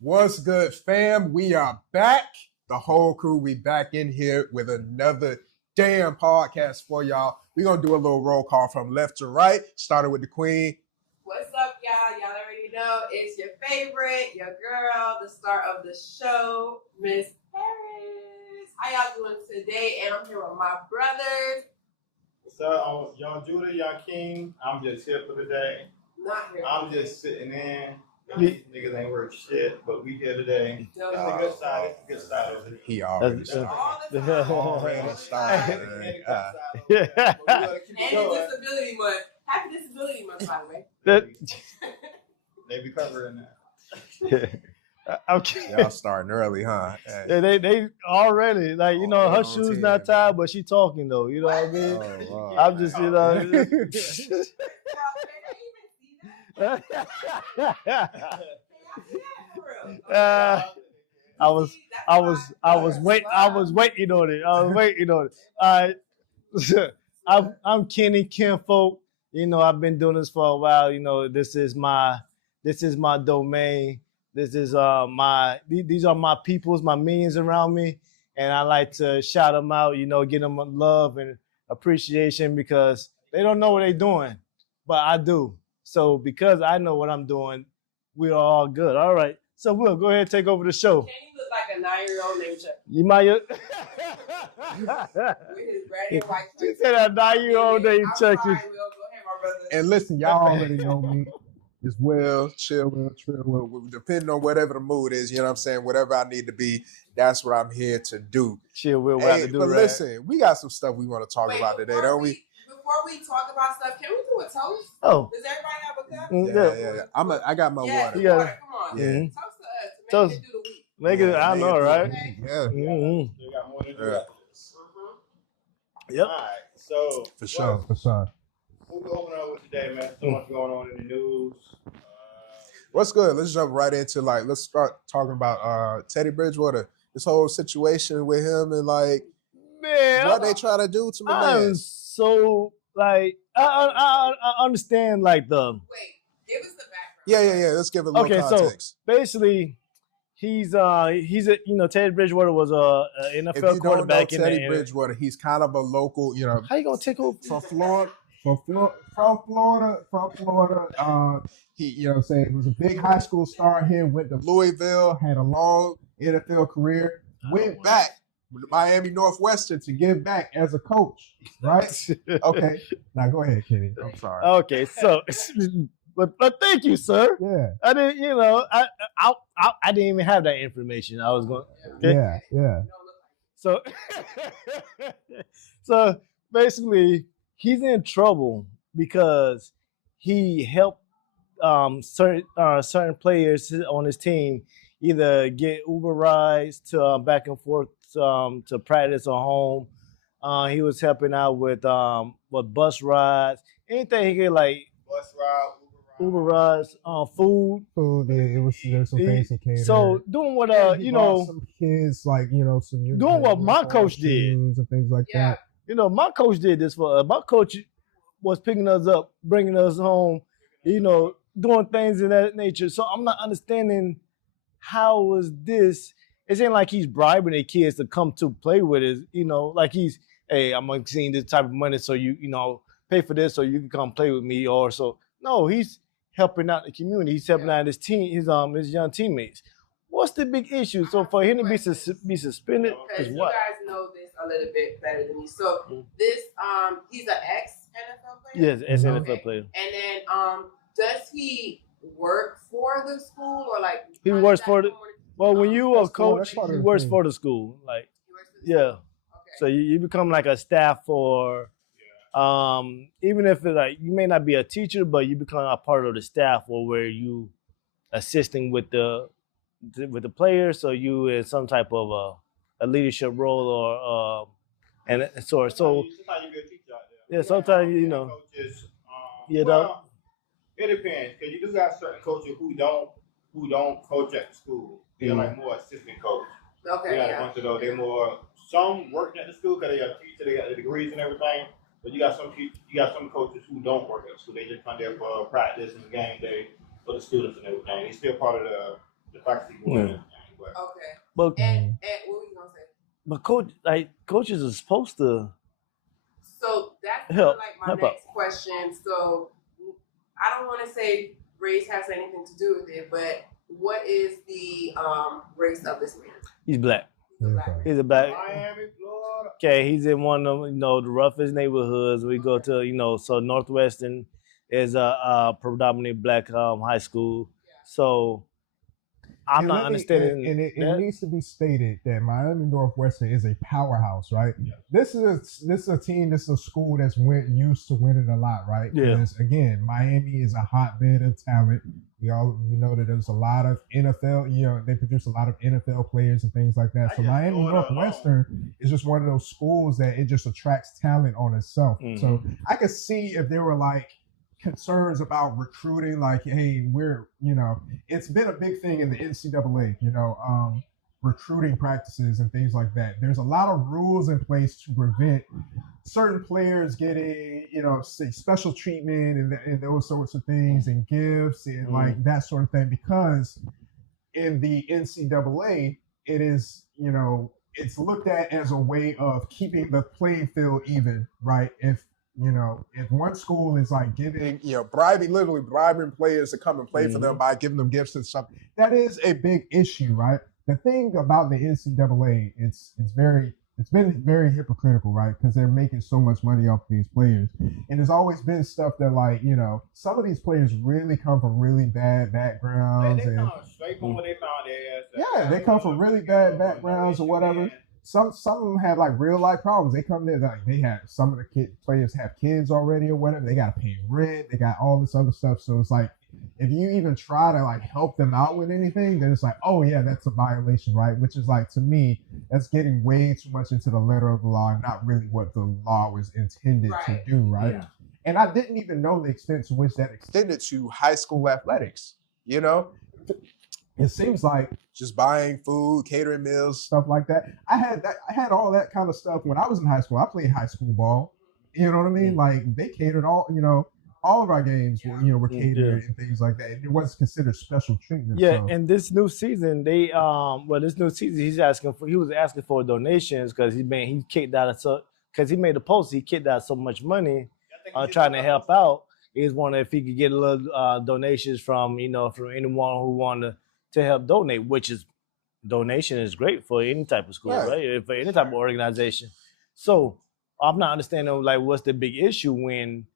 What's good, fam? We are back. The whole crew, we back in here with another damn podcast for y'all. We're going to do a little roll call from left to right. Started with the queen. What's up, y'all? Y'all already know it's your favorite, your girl, the star of the show, Miss Harris. How y'all doing today? And I'm here with my brothers. What's up, young Judah, young Kyng? I'm just here for the day. Not here. I'm just sitting in. These niggas ain't worth shit, but we here today. It's a good side. It's a good side over here. He already started. All the time. Already started. And it's Disability Month. Happy Disability Month, by the way. They be covering that. Okay. Y'all starting early, huh? Yeah, they already like her shoes not tied, but she talking though. You know what I mean? Oh, wow. I'm just I was waiting on it. All right. I'm Kenny Kinfolk. I've been doing this for a while. This is my domain. This is these are my peoples, my minions around me, and I like to shout them out. Give them love and appreciation because they don't know what they're doing, but I do. So because I know what I'm doing, we're all good. All right. So we'll go ahead and take over the show. Kenny look like a 9-year-old named Chuck. You might. With his red and white. She said a 9-year-old named Chuck. Go ahead, my brother. And listen, y'all already know me. It's well, chill, depending on whatever the mood is, you know what I'm saying? Whatever I need to be, that's what I'm here to do. Chill, we'll Hey, have to do but right. listen, we got some stuff we want to talk about today, don't we? Before we talk about stuff, can we do a toast? Oh. Does everybody have a cup? Yeah. I got my water. Yeah. Water. Come on. Yeah. Toast to us to make it through the week. Make it, I know, right? Yeah. Mm-hmm. You got more to do. Yeah. Yep. All right, so For sure. What we open up with today, man? So much going on in the news. What's good? Let's jump right into let's start talking about Teddy Bridgewater. This whole situation with him and Man, what they try to do to my I'm man. so I understand Wait, give us the background. Yeah. Let's give it a little context. So basically, he's Teddy Bridgewater was a NFL If you don't know quarterback Teddy Bridgewater, he's kind of a local, How you gonna take over from Florida. From Florida. He, what I'm saying, was a big high school star here, went to Louisville, had a long NFL career, went back to Miami Northwestern to give back as a coach, right? Okay. Now go ahead, Kenny. I'm sorry. Okay, so but thank you, sir. Yeah. I didn't, I didn't even have that information. I was going. Okay? Yeah. So basically, he's in trouble because he helped certain players on his team either get Uber rides to back and forth to practice or home. He was helping out with bus rides, anything he could Bus ride, Uber rides, food. There's some things he catered. So doing what some kids some doing what my coach did and things like that. My coach did this for us. My coach was picking us up, bringing us home, doing things in that nature. So I'm not understanding how was this. It ain't like he's bribing the kids to come to play with us, like he's, hey, I'm gonna see this type of money so you pay for this so you can come play with me or so. No, he's helping out the community. He's helping out his team, his young teammates. What's the big issue? So for him to be suspended is Because what? you guys know this a little bit better than me. So this, he's an ex-NFL player? Yes, as an NFL player. And then does he work for the school or He works for the. Well, when you are a coach, part of he the works thing. for the school. He works for the Yeah. school? Okay. So you become like a staff for, even if it's you may not be a teacher, but you become a part of the staff or where you assisting with the players. So you in some type of a leadership role or and so Sometimes you get a teacher out there. yeah. Sometimes Coaches, Yeah, well, it depends because you do got certain coaches who don't coach at the school. They're like more assistant coach. Okay, We got a yeah. bunch of those. They're more some working at the school because they got teacher, they got the degrees and everything. But you got some coaches who don't work at the school. They just come there for practice and game day for the students and everything. They still part of the the fact that he won everything. But Okay. But And what were you gonna say? but coaches are supposed to So that's kind help of like my help next out. question. So I don't want to say race has anything to do with it, but what is the race of this man? He's black. He's a black man. He's a black. Miami, Florida. Okay, he's in one of them, the roughest neighborhoods. We go to, so Northwestern is a predominantly black high school. So I'm And not let me- understanding. and it that. needs to be stated that Miami Northwestern is a powerhouse, right? Yeah. This is a team, this is a school that's used to winning a lot, right? Yeah. Because again, Miami is a hotbed of talent. We know that there's a lot of NFL, they produce a lot of NFL players and things like that. I So just Miami know it Northwestern is just one of those schools that it just attracts talent on itself. Mhm. So I could see if there were like concerns about recruiting, like, hey, it's been a big thing in the NCAA, recruiting practices and things like that. There's a lot of rules in place to prevent certain players getting, say special treatment and those sorts of things and gifts and like that sort of thing, because in the NCAA, it is, it's looked at as a way of keeping the playing field even, right? If one school is like giving, literally bribing players to come and play for them by giving them gifts and stuff, that is a big issue, right? The thing about the NCAA, it's been very hypocritical, right? Because they're making so much money off these players. And there's always been stuff that, like, some of these players really come from really bad backgrounds. They and come straight from where they found their ass. Yeah, they come from really bad backgrounds or whatever. Some of them have like real life problems. They come there like they have, some of the players have kids already or whatever. They got to pay rent. They got all this other stuff. So it's like, if you even try to like help them out with anything, then it's like, oh yeah, that's a violation, right? Which is like, to me, that's getting way too much into the letter of the law and not really what the law was intended to do, right? Yeah. And I didn't even know the extent to which that extended to high school athletics. It seems like just buying food, catering meals, stuff like that. I had all that kind of stuff when I was in high school. I played high school ball. You know what I mean? Like they catered all of our games were catered and things like that. It wasn't considered special treatment. Yeah, so. and this new season, he was asking for donations because he kicked out because he made a post. He kicked out so much money trying to help out. He was wondering if he could get a little donations from anyone who wanted to help donate, which is donation is great for any type of school, right? For any type of organization. So I'm not understanding like what's the big issue when,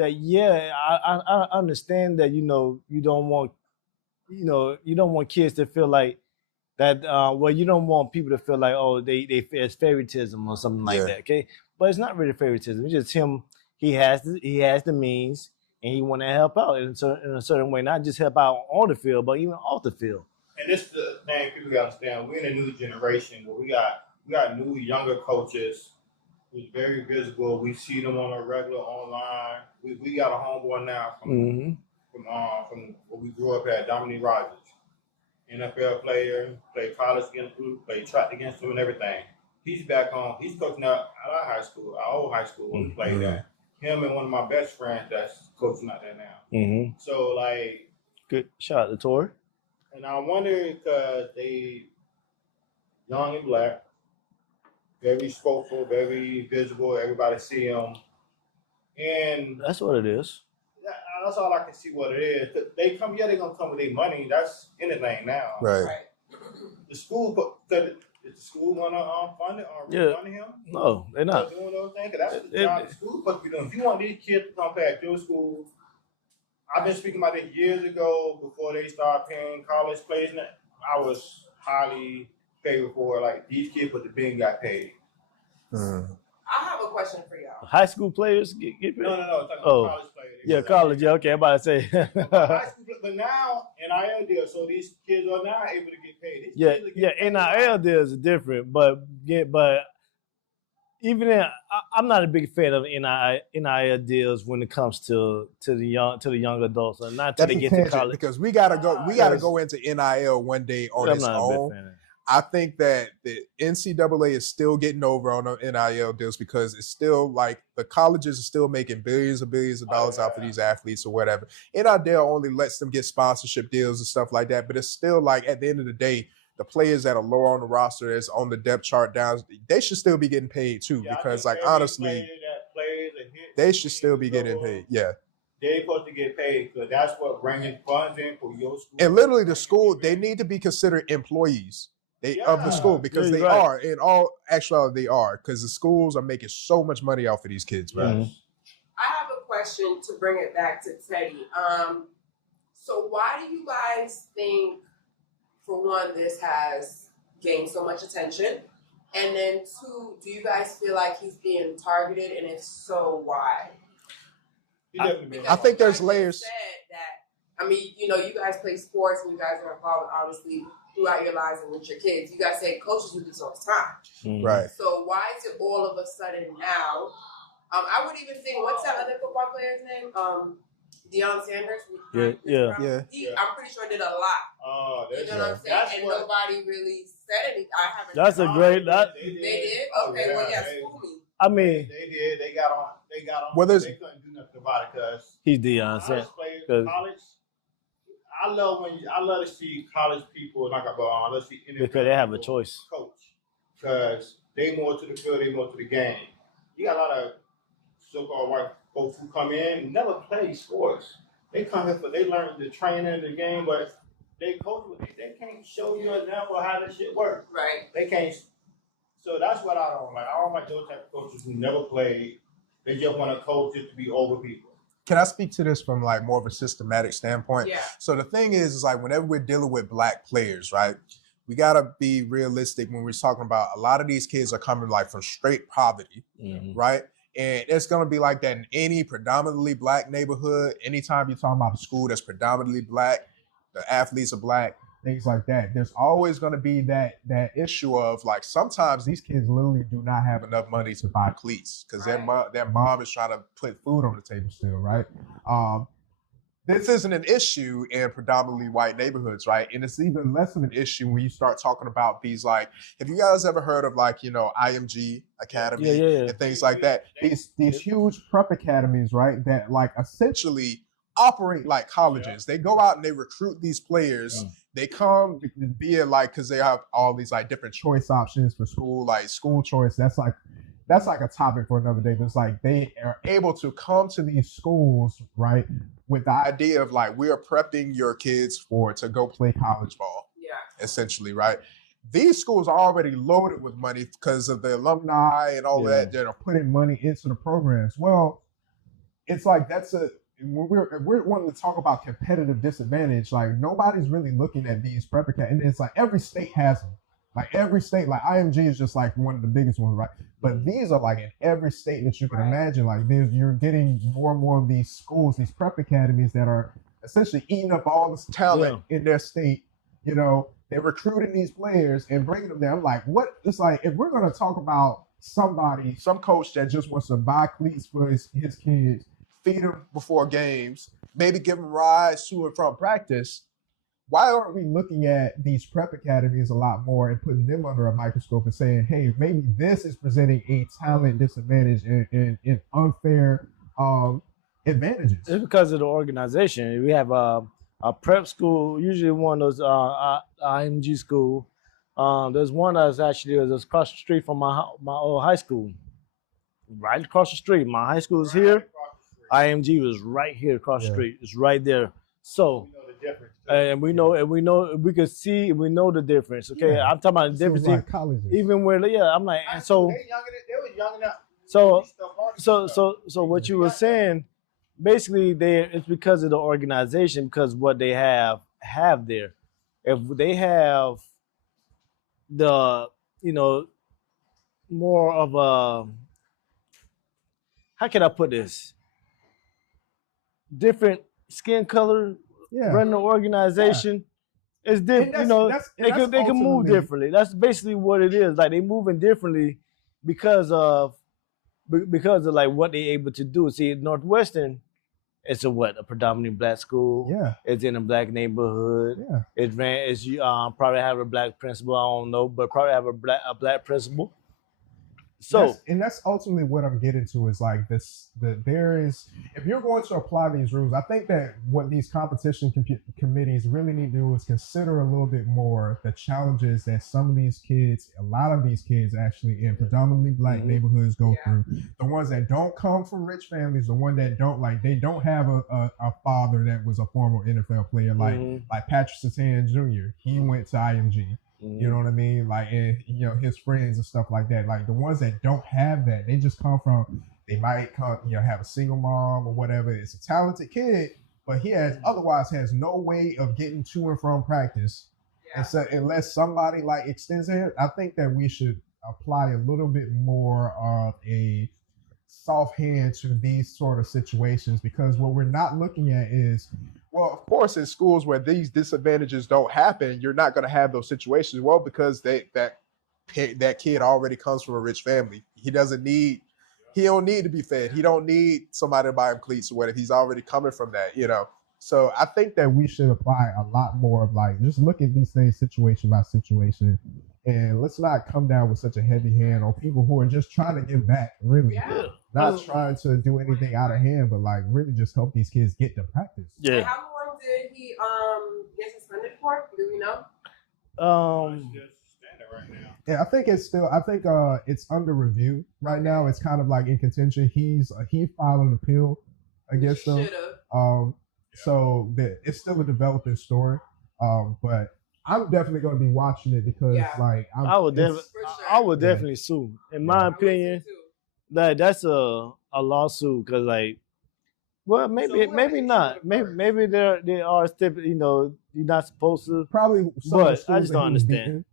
I understand that you don't want kids to feel like that. You don't want people to feel like it's favoritism or something like that. Okay, but it's not really favoritism. It's just him. He has the means. And he want to help out in a certain way, not just help out on the field, but even off the field. And this is the thing people gotta understand. We're in a new generation where we got new younger coaches who's very visible. We see them on a regular online. We got a homeboy now from where we grew up at, Dominique Rogers, NFL player, played college against him, played track against him and everything. He's back on. He's coaching out at our high school, our old high school when we played there. Him and one of my best friends that's coaching out there now. So like, good shout out to Tori. And I wonder because they young and black, very spokeful, very visible. Everybody see them, and that's what it is. That's all I can see what it is. They gonna come with their money. That's anything now, Right. The school, is the school gonna fund it or fund him? No, they're not doing those things. That's what the job the school supposed to be doing. If you want these kids to come back to your school, I've been speaking about it years ago before they start paying college players. I was highly favored for like these kids, but the Ben got paid. I have a question for y'all. High school players get paid? No. It's like college players. Yeah, college. Yeah, okay. I'm about to say. High school, but now NIL deal, so these kids are now able to get paid. NIL deals are different, but even then, I'm not a big fan of NIL deals when it comes to the young adults, and not till they get to college. Because we gotta go into NIL one day on its own. I think that the NCAA is still getting over on the NIL deals because it's still like the colleges are still making billions of dollars out for these athletes or whatever. NIL only lets them get sponsorship deals and stuff like that, but it's still like at the end of the day, the players that are lower on the roster, that's on the depth chart down, they should still be getting paid too. Because like honestly, they should still be getting paid. Yeah. They're supposed to get paid because that's what bringing funds in for your school. And literally, the school, they need to be considered employees of the school because they are. In all actuality, they are because the schools are making so much money off of these kids, man. I have a question to bring it back to Teddy. So why do you guys think, for one, this has gained so much attention? And then two, do you guys feel like he's being targeted? And if so, why? I think there's layers. Said that, I mean, you know, you guys play sports and you guys are involved, obviously, throughout your lives and with your kids. You guys say coaches do this all the time. Right. So why is it all of a sudden now? I would even think, what's that other football player's name? Deion Sanders. I'm pretty sure did a lot. You know what I'm saying? And nobody really said anything. I haven't. That's a great. They did. Okay. Well, yeah. School me. I mean, they did. They got on. Well, they couldn't do nothing about it because he's Deion Sanders. College. I love to see college people like let's see because they have a choice. Coach, because they more to the field, they more to the game. You got a lot of so-called white folks who come in and never play sports. They come here they learn the training, the game, but they coach with it. They can't show you an example of how this shit works. Right. They can't. So that's what I don't like. I don't like those type of coaches who never played. They just want to coach just to be over people. Can I speak to this from like more of a systematic standpoint? Yeah. So the thing is like whenever we're dealing with black players, right, we got to be realistic when we're talking about a lot of these kids are coming like from straight poverty, right? And it's going to be like that in any predominantly black neighborhood. Anytime you're talking about a school that's predominantly black, the athletes are black, things like that. There's always going to be that issue of like sometimes these kids literally do not have enough money to buy cleats because their mom is trying to put food on the table still, right? This isn't an issue in predominantly white neighborhoods, right? And it's even less of an issue when you start talking about these like, have you guys ever heard of like, you know, IMG Academy and things like that? These huge prep academies, right? That like essentially operate like colleges. They go out and they recruit these players. They come be it like because they have all these like different choice options for school, like school choice. That's like a topic for another day. It's like they are able to come to these schools, right, with the idea of like we are prepping your kids to go play college ball. Yeah. Essentially, right? These schools are already loaded with money because of the alumni and all that are putting money into the programs. Well, it's like when we're wanting to talk about competitive disadvantage, like nobody's really looking at these prep academies. And it's like every state has them. Like every state, like IMG is just like one of the biggest ones, right? But these are like in every state that you can imagine. Like you're getting more and more of these schools, these prep academies that are essentially eating up all this talent in their state. You know, they're recruiting these players and bringing them there. I'm like, what? It's like if we're going to talk about some coach that just wants to buy cleats for his kids, feed them before games, maybe give them rides to and from practice. Why aren't we looking at these prep academies a lot more and putting them under a microscope and saying, hey, maybe this is presenting a talent disadvantage and unfair advantages? It's because of the organization. We have a prep school, usually one of those IMG school. There's one that's actually across the street from my old high school. Right across the street. My high school is here. IMG was right here across the street. It's right there. So, we know the difference. Okay, I'm talking about the difference. Like colleges. Even where, I'm like, and so they was young enough. So what you were saying, basically, it's because of the organization, because what they have there. If they have the, more of a, how can I put this? Different skin color, running the organization. It's different, they can move differently. That's basically what it is. Like they moving differently because of like what they able to do. See, Northwestern, It's a predominantly black school. Yeah, It's in a black neighborhood. yeah. It's you probably have a black principal. I don't know, but probably have a black principal. So That's ultimately what I'm getting to is like this. There is, if you're going to apply these rules, I think that what these competition committees really need to do is consider a little bit more the challenges that some of these kids, a lot of these kids actually in predominantly black neighborhoods go through. The ones that don't come from rich families, the one that don't they don't have a father that was a former NFL player like Patrick Surtain Jr. He went to IMG. You know what I mean? Like, and, his friends and stuff like that. Like the ones that don't have that, they just come from, they might come, have a single mom or whatever. It's a talented kid, but he otherwise has no way of getting to and from practice. Yeah. And so unless somebody like extends it, I think that we should apply a little bit more of a soft hand to these sort of situations, because what we're not looking at is, well, of course, in schools where these disadvantages don't happen, you're not going to have those situations. Well, because that kid already comes from a rich family. He don't need to be fed. He don't need somebody to buy him cleats or whatever. He's already coming from that, So I think that we should apply a lot more of just look at these things situation by situation, and let's not come down with such a heavy hand on people who are just trying to give back, really. Yeah. Not trying to do anything out of hand, but really just help these kids get to practice. Yeah. And how long did he get suspended for? Do we know? Yeah, I think it's under review right now. It's kind of in contention. He filed an appeal against them. So it's still a developing story. But I'm definitely going to be watching it because I would definitely sue. In my opinion, that's a lawsuit because maybe not. Maybe they are still, you're not supposed to. Probably, but I just don't understand.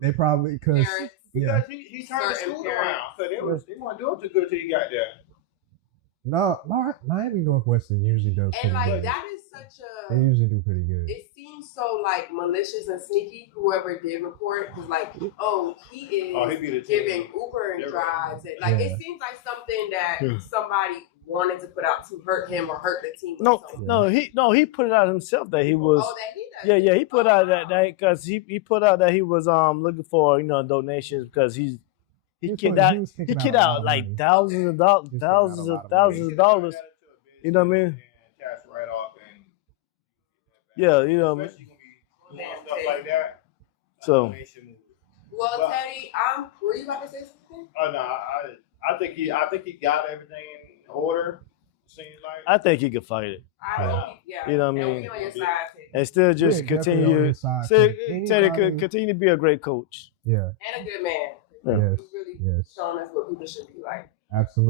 They probably because he turned the school around, so they weren't doing too good till he got there. No, Miami Northwestern usually does. And good. That is such a. They usually do pretty good. It seems so malicious and sneaky. Whoever did report was he is giving Uber and drives, and it seems like something that somebody wanted to put out to hurt him or hurt the team. He put it out himself that he was. Oh, that he does. Yeah, he put out that because he put out that he was looking for donations because he kicked out like thousands of dollars. You know what I mean? Yeah, you know what I mean. Stuff like that. So. Well, Teddy, were you about to say something? Oh no, I think he got everything in order. Seems like. I think he could fight it. You know what I mean? And still just continue. Teddy could continue to be a great coach. Yeah. And a good man. Yes. He's really showing us what people should be like. Absolutely.